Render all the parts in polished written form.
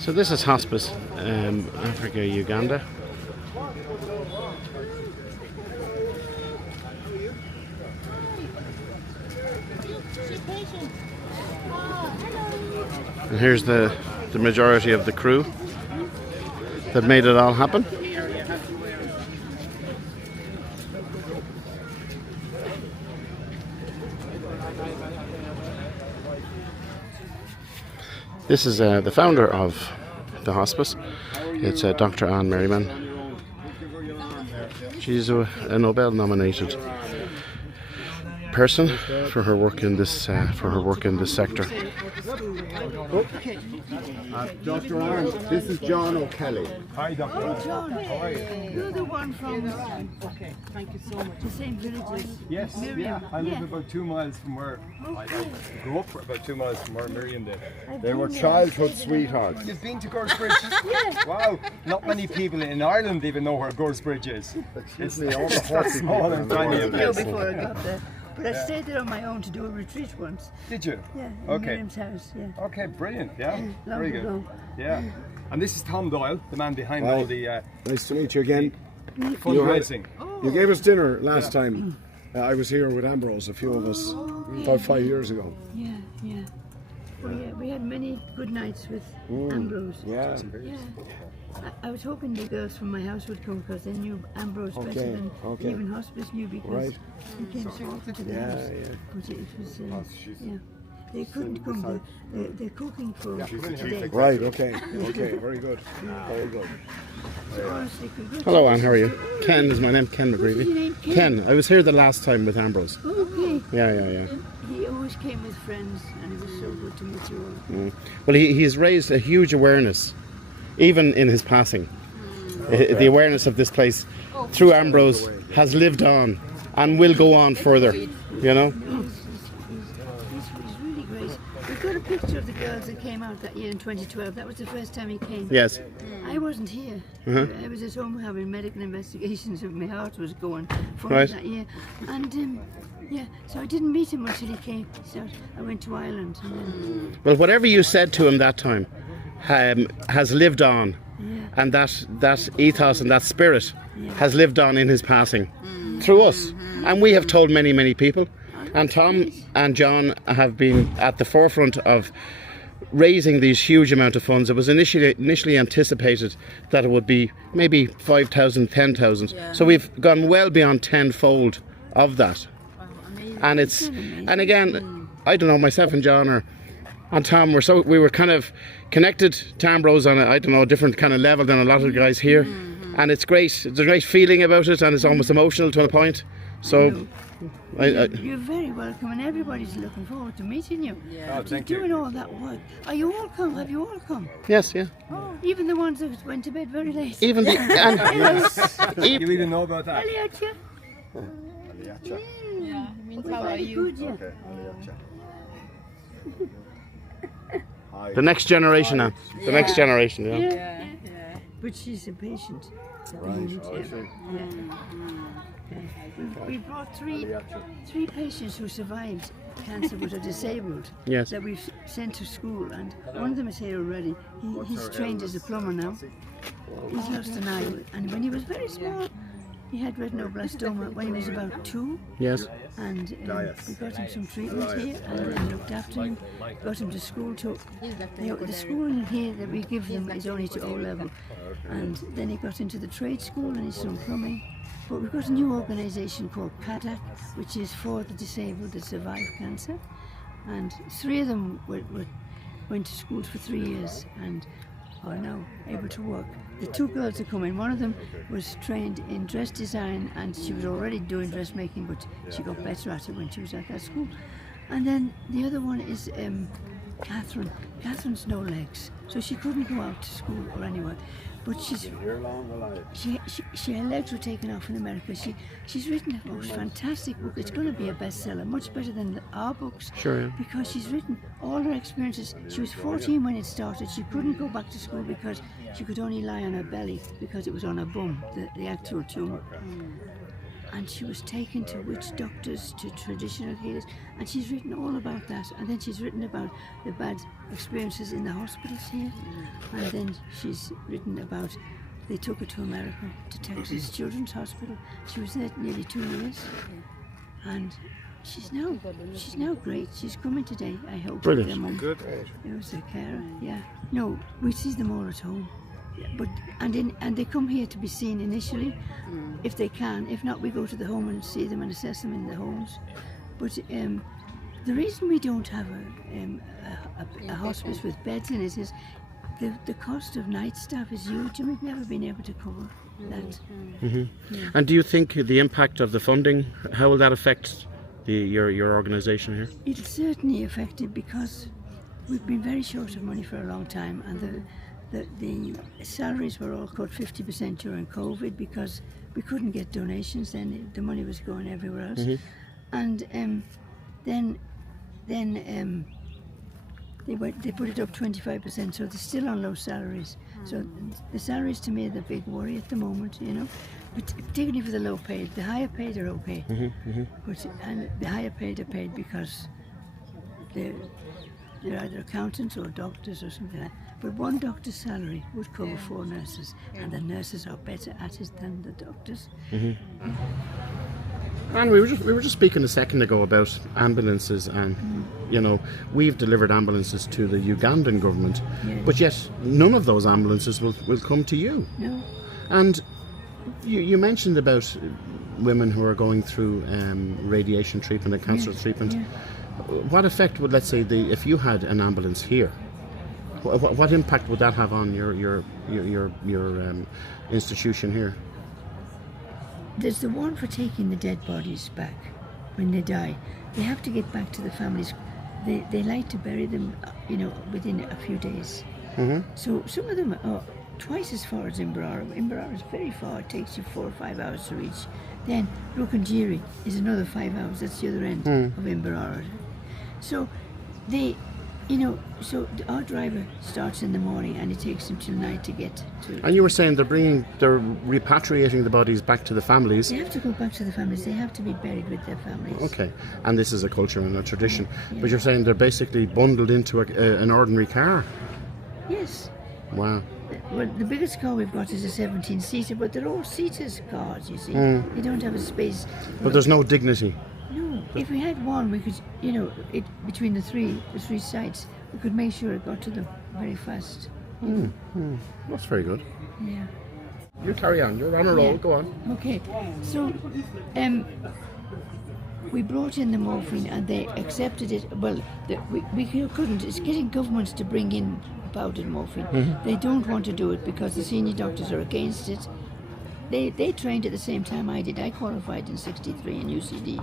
So this is Hospice, Africa, Uganda. And here's the majority of the crew that made it all happen. This is the founder of the hospice. It's Dr. Merriman. She's a Nobel nominated person for her work in this sector. Dr. Arms, this is John O'Kelly. Hi, Dr. Oh, John, How are you? you're the one from okay, thank you so much. The same villages. Yes, Merriman. yeah. I live about 2 miles from where I grew up, about 2 miles from where Merriman did. They were childhood sweethearts. You've been to Gorsbridge? Yeah. Wow, not many people in Ireland even know where Gorsbridge is. Excuse me, all the horsey small people and in the tiny. world. No, before I got there. But I stayed there on my own to do a retreat once. Did you? Yeah, in Okay. Miriam's house. Yeah. Okay, brilliant. Yeah, Long very good. ago. Yeah. And this is Tom Doyle, the man behind Hi. all the Nice to meet you again. fundraising. You gave us dinner last time. I was here with Ambrose, a few of us, about 5 years ago. Yeah, yeah. Well, yeah, we had many good nights with Ambrose. Yeah. Yeah. I was hoping the girls from my house would come because they knew Ambrose better Okay, than okay. even Hospice knew because Right. he came so often to the Yeah, house. yeah. But it was, yeah. They couldn't come. They're cooking for today. Right, okay. Okay, very good. Very good. So honestly, good. Hello, Anne. How are you? Ken is my name. Ken What's your McGreevy. name? Ken. I was here the last time with Ambrose. Okay. Yeah. He always came with friends, and it was so good to meet you all. Well, he's raised a huge awareness, even in his passing. The awareness of this place through Ambrose has lived on and will go on further. You know. He's really great. We've got a picture of the girls that came out that year in 2012. That was the first time he came. Yes. I wasn't here. I was at home having medical investigations of my heart was going for Right. that year. And yeah, so I didn't meet him until he came. So I went to Ireland. And then, Well, whatever you said to him that time has lived on, and that ethos and that spirit has lived on in his passing through us, and we have told many people. And Tom and John have been at the forefront of raising these huge amount of funds. It was initially anticipated that it would be maybe 5,000, 10,000. So we've gone well beyond tenfold of that. And and again, I don't know, myself and John and Tom we were kind of connected to Ambrose on a different kind of level than a lot of the guys here. And it's great. There's a great feeling about it, and it's almost emotional to a point. So you're very welcome, and everybody's looking forward to meeting you. Oh, thank you. Doing all that work. Are you all come? Have you all come? yes, yeah. Oh, even the ones that went to bed very late. Even the and You even know about that? Aliacha? Yeah, it means how are Very you? good, yeah. the next generation now. The next generation, yeah. Yeah. But she's a patient. We brought three patients who survived cancer but are disabled Yes. that we've sent to school, and one of them is here already. He's trained as a plumber now. He's lost an eye, and when he was very small, he had retinoblastoma when he was about 2. Yes. And we got him some treatment here and then looked after him, got him to school. The schooling here that we give them is only to O level. And then he got into the trade school and he's done plumbing. But we've got a new organisation called PADAC, which is for the disabled that survive cancer. And 3 of them went to school for 3 years and are now able to work. The 2 girls are coming. One of them was trained in dress design and she was already doing dressmaking, but she got better at it when she was at that school. And then the other one is Catherine. Catherine's no legs, so she couldn't go out to school or anywhere. But her legs were taken off in America. She's written a most fantastic book. It's going to be a bestseller, much better than our books. Sure, yeah. Because she's written all her experiences. She was 14 when it started. She couldn't go back to school because she could only lie on her belly because it was on her bum, the actual tumour. and she was taken to witch doctors, to traditional healers, and she's written all about that. And then she's written about the bad experiences in the hospitals here, and then she's written about they took her to America, to Texas Children's Hospital. She was there nearly 2 years, and she's now great. She's coming today, I hope. Brilliant. Their mum. Good. It was a carer, yeah. No, we see them all at home. But and they come here to be seen initially, if they can. If not, we go to the home and see them and assess them in the homes. But the reason we don't have a hospice with beds in it is the cost of night staff is huge, and we've never been able to cover that. And do you think the impact of the funding, how will that affect your organisation here? It'll certainly affect it because we've been very short of money for a long time, and the salaries were all cut 50% during COVID because we couldn't get donations. Then the money was going everywhere else, and then they put it up 25%. So they're still on low salaries. So the salaries to me are the big worry at the moment, you know. But particularly for the low paid. The higher paid are okay, but and the higher paid are paid because they're either accountants or doctors or something like that. But one doctor's salary would cover 4 nurses, and the nurses are better at it than the doctors. And we were just speaking a second ago about ambulances, and you know, we've delivered ambulances to the Ugandan government, but yet none of those ambulances will come to you. No. And you mentioned about women who are going through radiation treatment and cancer treatment. What effect would, let's say, if you had an ambulance here? What impact would that have on your institution here? There's the one for taking the dead bodies back when they die. They have to get back to the families. They like to bury them, you know, within a few days. So some of them are twice as far as Imbarara. Imbarara is very far. It takes you 4 or 5 hours to reach. Then Rukangiri is another 5 hours. That's the other end of Imbarara. So so our driver starts in the morning and it takes him till night to get to. And you were saying they're repatriating the bodies back to the families. They have to go back to the families. They have to be buried with their families. Okay, and this is a culture and a tradition. But you're saying they're basically bundled into an ordinary car. Yes. Wow. Well, the biggest car we've got is a 17-seater, but they're all seaters cars, you see. They don't have a space. But there's no dignity. No. If we had one, we could, you know, between the three sites, we could make sure it got to them very fast. That's very good. Yeah. You carry on. You're on a roll. Go on. Okay. So, we brought in the morphine and they accepted it. Well, we couldn't. It's getting governments to bring in powdered morphine. They don't want to do it because the senior doctors are against it. They trained at the same time I did. I qualified in '63 in UCD.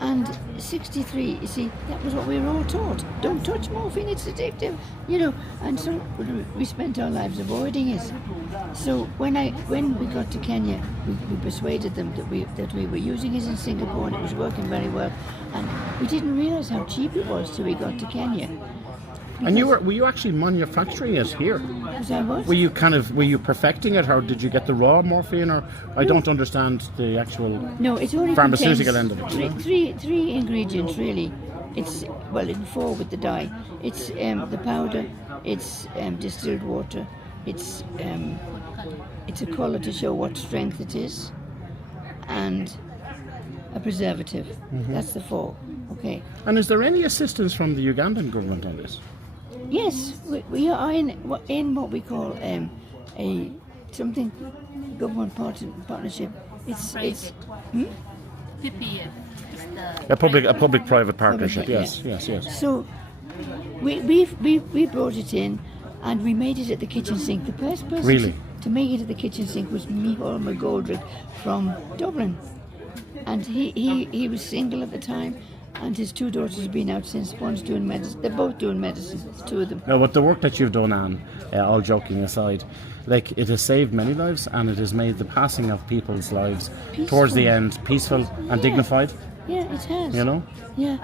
And 63, you see, that was what we were all taught. Don't touch morphine, it's addictive, you know. And so we spent our lives avoiding it. So when we got to Kenya, we persuaded them that we were using it in Singapore and it was working very well. And we didn't realise how cheap it was till we got to Kenya. And were you actually manufacturing it here? Was I what? Were you perfecting it, or did you get the raw morphine, or I don't understand the actual it only pharmaceutical end of it. Three ingredients really. It's in 4 with the dye. It's the powder. It's distilled water. It's a colour to show what strength it is, and a preservative. That's the 4. Okay. And is there any assistance from the Ugandan government on this? Yes, we are in what we call something government partnership. It's PPF. A public-private partnership. Public, Yes. So we brought it in, and we made it at the kitchen sink. The first person Really? to make it at the kitchen sink was Michael McGoldrick from Dublin, and he was single at the time. And his 2 daughters have been out since. One's doing medicine. They're both doing medicine. The 2 of them. No, but the work that you've done, Anne, all joking aside, like, it has saved many lives, and it has made the passing of people's lives towards the end peaceful and dignified. Yeah, it has. You know. Yeah.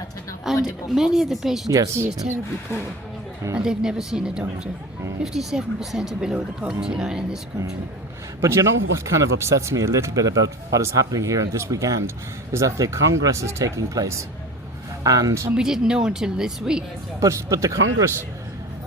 And many of the patients you see is terribly poor. and they've never seen a doctor. 57% are below the poverty line in this country. But you know what kind of upsets me a little bit about what is happening here in this weekend is that the Congress is taking place. And we didn't know until this week. But the Congress,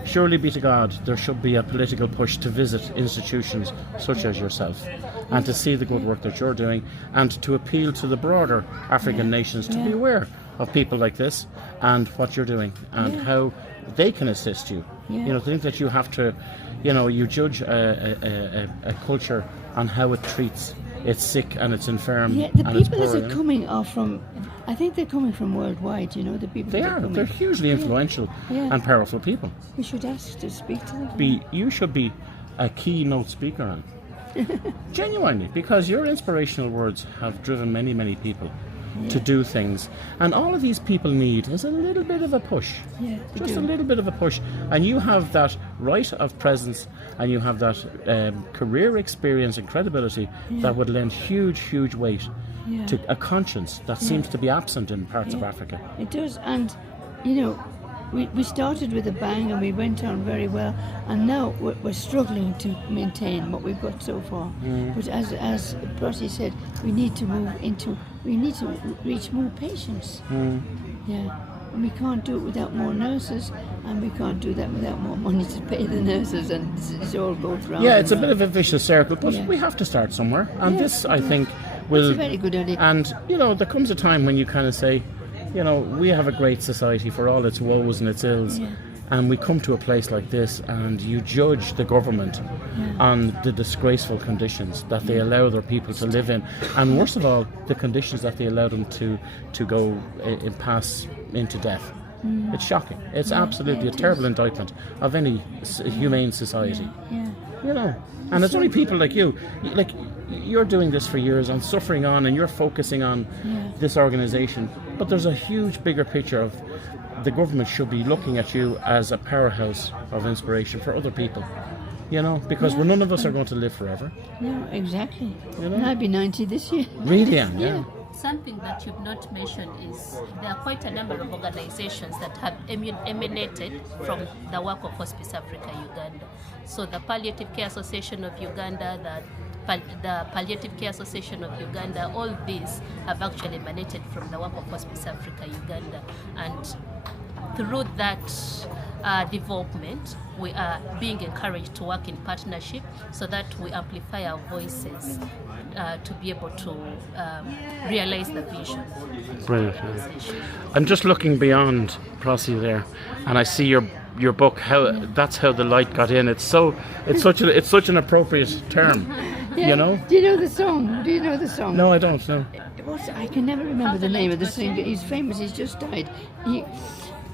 surely be to God, there should be a political push to visit institutions such as yourself and to see the good work that you're doing and to appeal to the broader African nations to be aware of people like this and what you're doing and how they can assist you. You know, think that you have to, you know, you judge a culture on how it treats its sick and its infirm. Yeah, the and its people poor, that are coming are from, I think they're coming from worldwide, you know, the people They that are. coming. They're hugely influential and powerful people. We should ask to speak to them. You should be a keynote speaker on. Genuinely, because your inspirational words have driven many, many people to do things. And all of these people need is a little bit of a push. Yeah, Just a little bit of a push. And you have that right of presence and you have that career experience and credibility that would lend huge, huge weight to a conscience that seems to be absent in parts of Africa. It does, and you know, we started with a bang and we went on very well, and now we're struggling to maintain what we've got so far. But as Brotty said, we need to reach more patients. Yeah, and we can't do it without more nurses, and we can't do that without more money to pay the nurses, and it all goes round. Yeah, it's a bit of a vicious circle, but we have to start somewhere, and this, I think, will. It's a very good idea. And you know, there comes a time when you kind of say, you know, we have a great society for all its woes and its ills, and we come to a place like this and you judge the government on the disgraceful conditions that they allow their people to live in, and worst of all, the conditions that they allow them to go and pass into death. It's shocking. It's absolutely a terrible indictment of any humane society. You know, and it's only people like you, like you're doing this for years and suffering on, and you're focusing on this organisation. But there's a huge, bigger picture of the government should be looking at you as a powerhouse of inspiration for other people. You know, because none of us are going to live forever. No, exactly. You know? And I'll be 90 this year. Really, Anne, yeah. Something that you've not mentioned is there are quite a number of organizations that have emanated from the work of Hospice Africa Uganda. So the Palliative Care Association of Uganda, the Palliative Care Association of Uganda, all these have actually emanated from the work of Hospice Africa Uganda. And through that development, we are being encouraged to work in partnership so that we amplify our voices to be able to realize the vision. Brilliant. Yeah. I'm just looking beyond Prosy there, and I see your book. That's how the light got in. It's such an appropriate term. You know. Do you know the song? Do you know the song? No, I don't. No. I can never remember the name of the singer. He's famous. He's just died.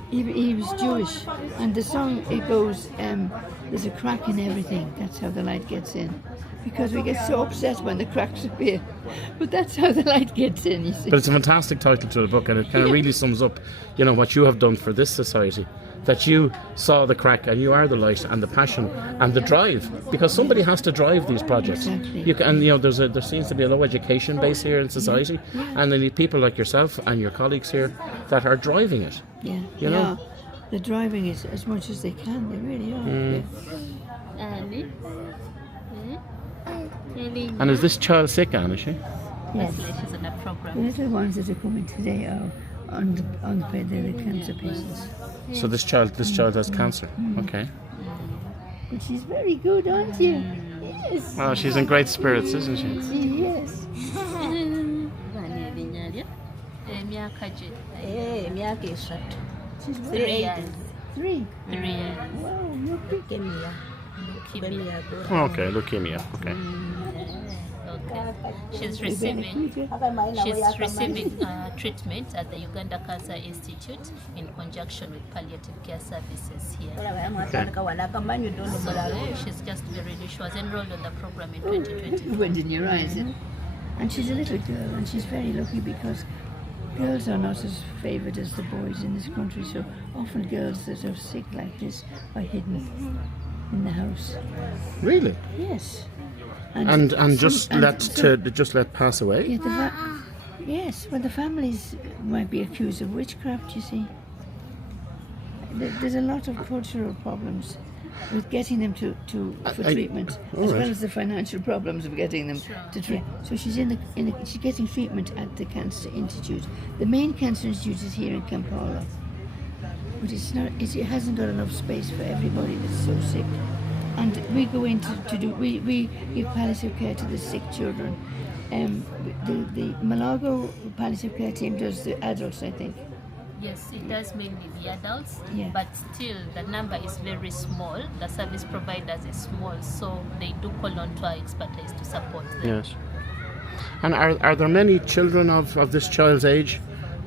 He was Jewish, and the song, it goes, there's a crack in everything, that's how the light gets in. Because we get so upset when the cracks appear, but that's how the light gets in, you see. But it's a fantastic title to the book, and it kind of really sums up, you know, what you have done for this society. That you saw the crack, and you are the light, and the passion, and the drive, because somebody has to drive these projects. Exactly. And you know, there seems to be a low education base here in society, and they need people like yourself and your colleagues here that are driving it. Yeah, you know? They're driving it as much as they can. They really are. And is this child sick, Anne? Is she? Yes. She's in a The program. little ones that are coming today are on the bed. They're the cancer patients. So this child has cancer. Okay. But she's very good, aren't you? Yes. Well, she's in great spirits, isn't she? Yes. She's 3 years. 3. 3 years. Wow, you're big. Leukemia. Okay, leukemia. Okay. Okay. She's receiving treatment at the Uganda Cancer Institute in conjunction with palliative care services here. So she's just very new. She was enrolled in the program in 2020. Went in your eyes, and she's a little girl, and she's very lucky because girls are not as favoured as the boys in this country. So often girls that are sick like this are hidden in the house. Really? Yes. And just let pass away. Yeah, yes. Well, the families might be accused of witchcraft. You see. there's a lot of cultural problems with getting them for treatment, as well as the financial problems of getting them to treat. So she's she's getting treatment at the Cancer Institute. The main Cancer Institute is here in Kampala, but it hasn't got enough space for everybody that's so sick. And we go in we give palliative care to the sick children. The Malago palliative care team does the adults, I think. Yes, it does mainly the adults, Yeah. but still the number is very small. The service providers is small, so they do call on to our expertise to support them. Yes. And are there many children of this child's age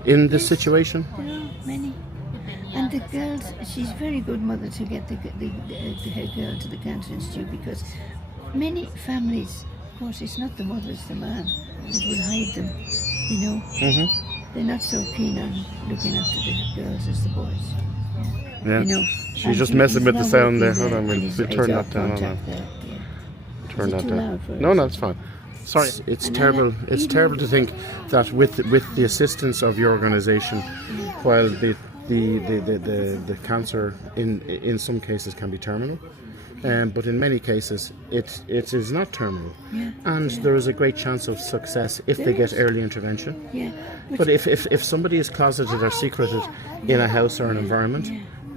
in this situation? There are many. And the girls, she's a very good mother to get her girl to the Cancer Institute, because many families, of course, it's not the mother, it's the man that will hide them, you know. Mm-hmm. They're not so keen on looking after the girls as the boys. Yeah. You know, She's and just messing he's with the not sound there. working Hold on, and we'll he's turn that off down. Hold contact on. there, yeah. Turn Is it that too down. loud for No, us? no, it's fine. Sorry, it's And terrible. It's even- terrible to think that with the assistance of your organisation, while the cancer in some cases can be terminal, but in many cases it is not terminal, and there is a great chance of success if they get early intervention. Yeah. But if somebody is closeted or secreted in a house or an environment,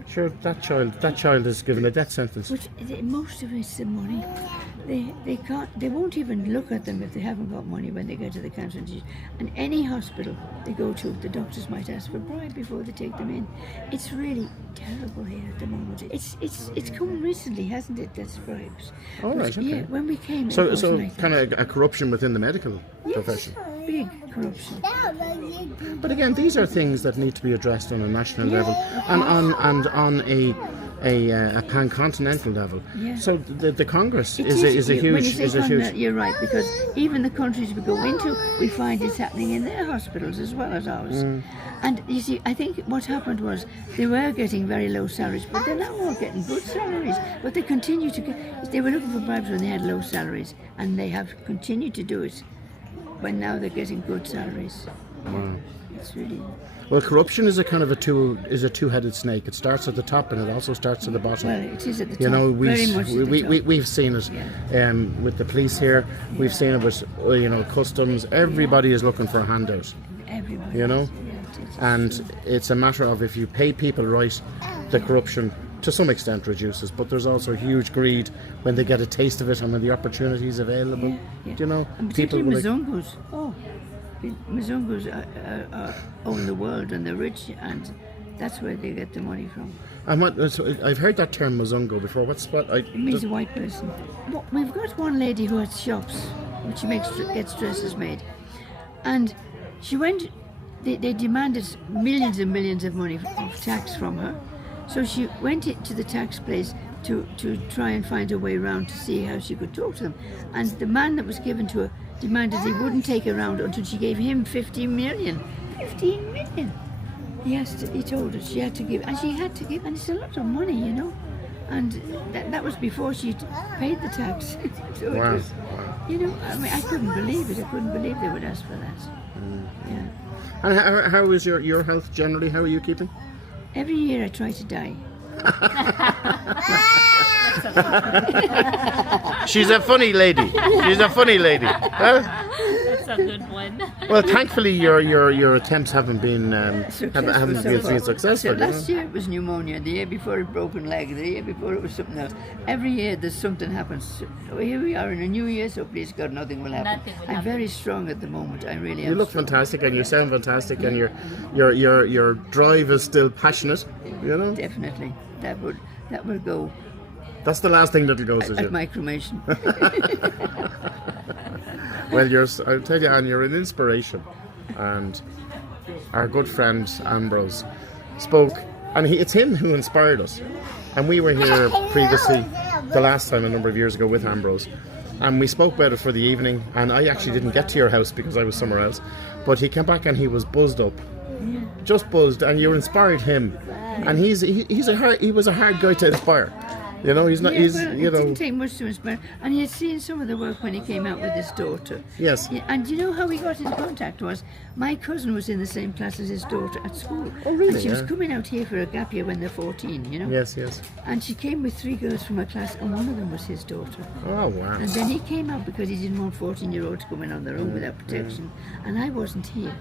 sure, that child is given a death sentence. But most of it's the money. They won't even look at them if they haven't got money when they get to the Cancer Institute. And any hospital they go to, the doctors might ask for bribe before they take them in. It's really terrible here at the moment. It's come recently, hasn't it? That's bribes. All right, okay. Yeah, when we came. it So wasn't like kind that. of a corruption within the medical profession. Big corruption. But again, these are things that need to be addressed on a national level and on a pan-continental level. Yeah. So the Congress It is a when you huge say continent, you're right, because even the countries we go into, we find it's happening in their hospitals as well as ours. And you see, I think what happened was they were getting very low salaries, but they're now all getting good salaries. But they continue to get. They were looking for bribes when they had low salaries, and they have continued to do it. But now they're getting good salaries. Wow. It's really. Well, corruption is a kind of a two-headed snake. It starts at the top and it also starts at the bottom. Well, it is at the top. You know, very much at the top. we've seen it Yeah. with the police here. We've seen it with customs. Everybody is looking for a handout. Everybody. You know, Yeah, it's and it's a matter of if you pay people right, the corruption to some extent reduces. But there's also huge greed when they get a taste of it and when the opportunity is available. Yeah. You know, And people particularly will like, Mzungus. Mzungus own the world and they're rich, and that's where they get the money from. and I've heard that term Muzungo before. It means a white person. Well, we've got one lady who has shops, which she gets dresses made, and she went. They demanded millions and millions of money of tax from her, so she went to the tax place to try and find a way around to see how she could talk to them, and the man that was given to her demanded he wouldn't take her around until she gave him 15 million. 15 million! He told her she had to give, and she had to give, and it's a lot of money, you know. And that was before she paid the tax. So Wow. it was, you know, I mean, I couldn't believe it. I couldn't believe they would ask for that. Yeah. And how is your health generally? How are you keeping? Every year I try to die. She's a funny lady. She's a funny lady. Huh? That's a good one. Well, thankfully your attempts haven't been successful. So You know? last year it was pneumonia. The year before a broken leg. The year before it was something else. Every year there's something happens. So here we are in a new year. So please God, nothing will happen. Nothing will I'm happen. very strong at the moment. I really am. You look strong. fantastic and you sound fantastic and your drive is still passionate. You know, Definitely. That will go that's the last thing that'll go. Says you. at my cremation. Well, I'll tell you, Anne, you're an inspiration. And our good friend Ambrose spoke, and it's him who inspired us. And we were here previously, the last time a number of years ago with Ambrose, and we spoke about it for the evening. And I actually didn't get to your house because I was somewhere else, but he came back and he was buzzed up, just buzzed, and you inspired him. And he was a hard guy to inspire. You know, he's not. Yeah, He's well, you it know. didn't take much to inspire. And he had seen some of the work when he came out with his daughter. Yes. Yeah, and you know how we got into contact was my cousin was in the same class as his daughter at school. Oh, really? And she was Yeah. coming out here for a gap year when they're 14, you know. Yes, yes. And she came with 3 girls from her class, and one of them was his daughter. Oh wow. And then he came out because he didn't want 14-year-olds coming on their own without protection. And I wasn't here.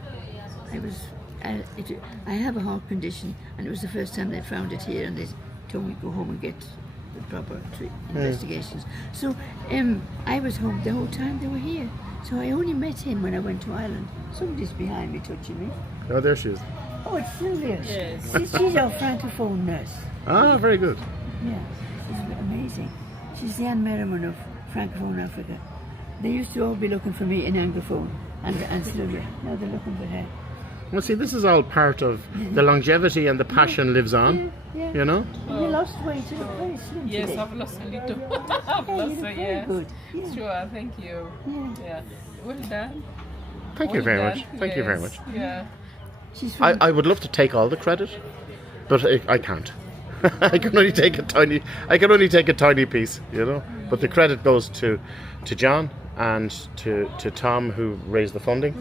I was. I have a heart condition, and it was the first time they found it here, and they told me to go home and get the proper investigations. So I was home the whole time they were here. So I only met him when I went to Ireland. Somebody's behind me touching me. Oh, there she is. Oh, it's Sylvia. Yes. She's our francophone nurse. Ah, very good. Yeah, she's amazing. She's the Anne Merriman of francophone Africa. They used to all be looking for me in anglophone and Sylvia. Now they're looking for her. Well, see, this is all part of the longevity and the passion lives on. Yeah. You know. You lost weight. You look very slim Yes, today. I've lost a little. I've Yeah, you lost look it, very yes. good. Yeah. Sure, thank you. Yeah. Yeah. Well done. Thank you Well very done. much. Thank you very Yes. much. Yeah. She's from I would love to take all the credit, but I can't. I can only take a tiny. I can only take a tiny piece, you know. But the credit goes to John and to Tom, who raised the funding,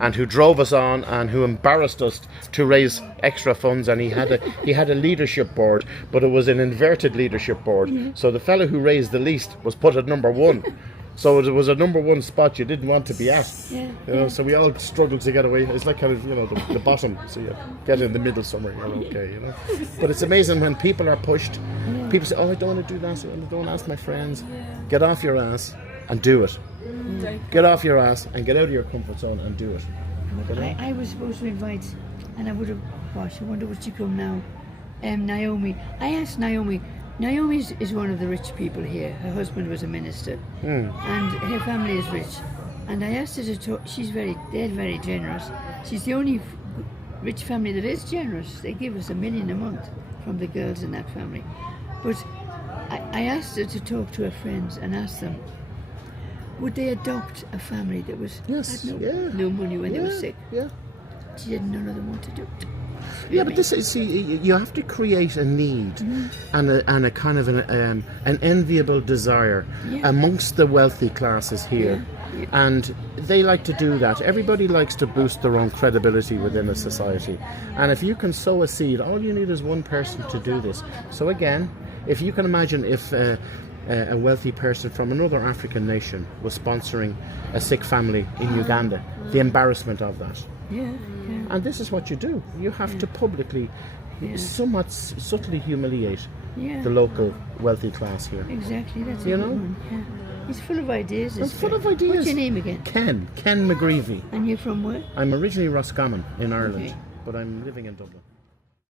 and who drove us on, and who embarrassed us to raise extra funds. And he had a leadership board, but it was an inverted leadership board. So the fellow who raised the least was put at number 1. So it was a number 1 spot you didn't want to be at. Yeah. You know, so we all struggled to get away. It's like kind of, you know, the bottom. So you get in the middle somewhere, you're okay, you know. But it's amazing when people are pushed. People say, "Oh, I don't want to do that. I don't want to ask my friends." Get off your ass and do it. Get off your ass and get out of your comfort zone and do it. You know? I was supposed to invite, and I would have. Gosh, I wonder would she come now? Naomi. I asked Naomi. Naomi is one of the rich people here. Her husband was a minister, and her family is rich. And I asked her to talk. They're very generous. She's the only rich family that is generous. They give us $1 million a month from the girls in that family. But I asked her to talk to her friends and ask them, would they adopt a family that was Yes, had yeah. no money when they were Yeah, sick? yeah. She said none of them want to do it. Yeah, but this is, see, you have to create a need and a kind of an enviable desire amongst the wealthy classes here. Yeah. And they like to do that. Everybody likes to boost their own credibility within a society. And if you can sow a seed, all you need is one person to do this. So again, if you can imagine if a wealthy person from another African nation was sponsoring a sick family in Uganda, the embarrassment of that. Yeah, yeah. And this is what you do. You have to publicly, somewhat subtly humiliate Yeah. the local wealthy class here. Exactly, that's You a good know? one. Yeah. He's full of ideas. He's this full guy. of ideas. What's your name again? Ken McGreevy. And you're from where? I'm originally Roscommon in Ireland, Okay. but I'm living in Dublin.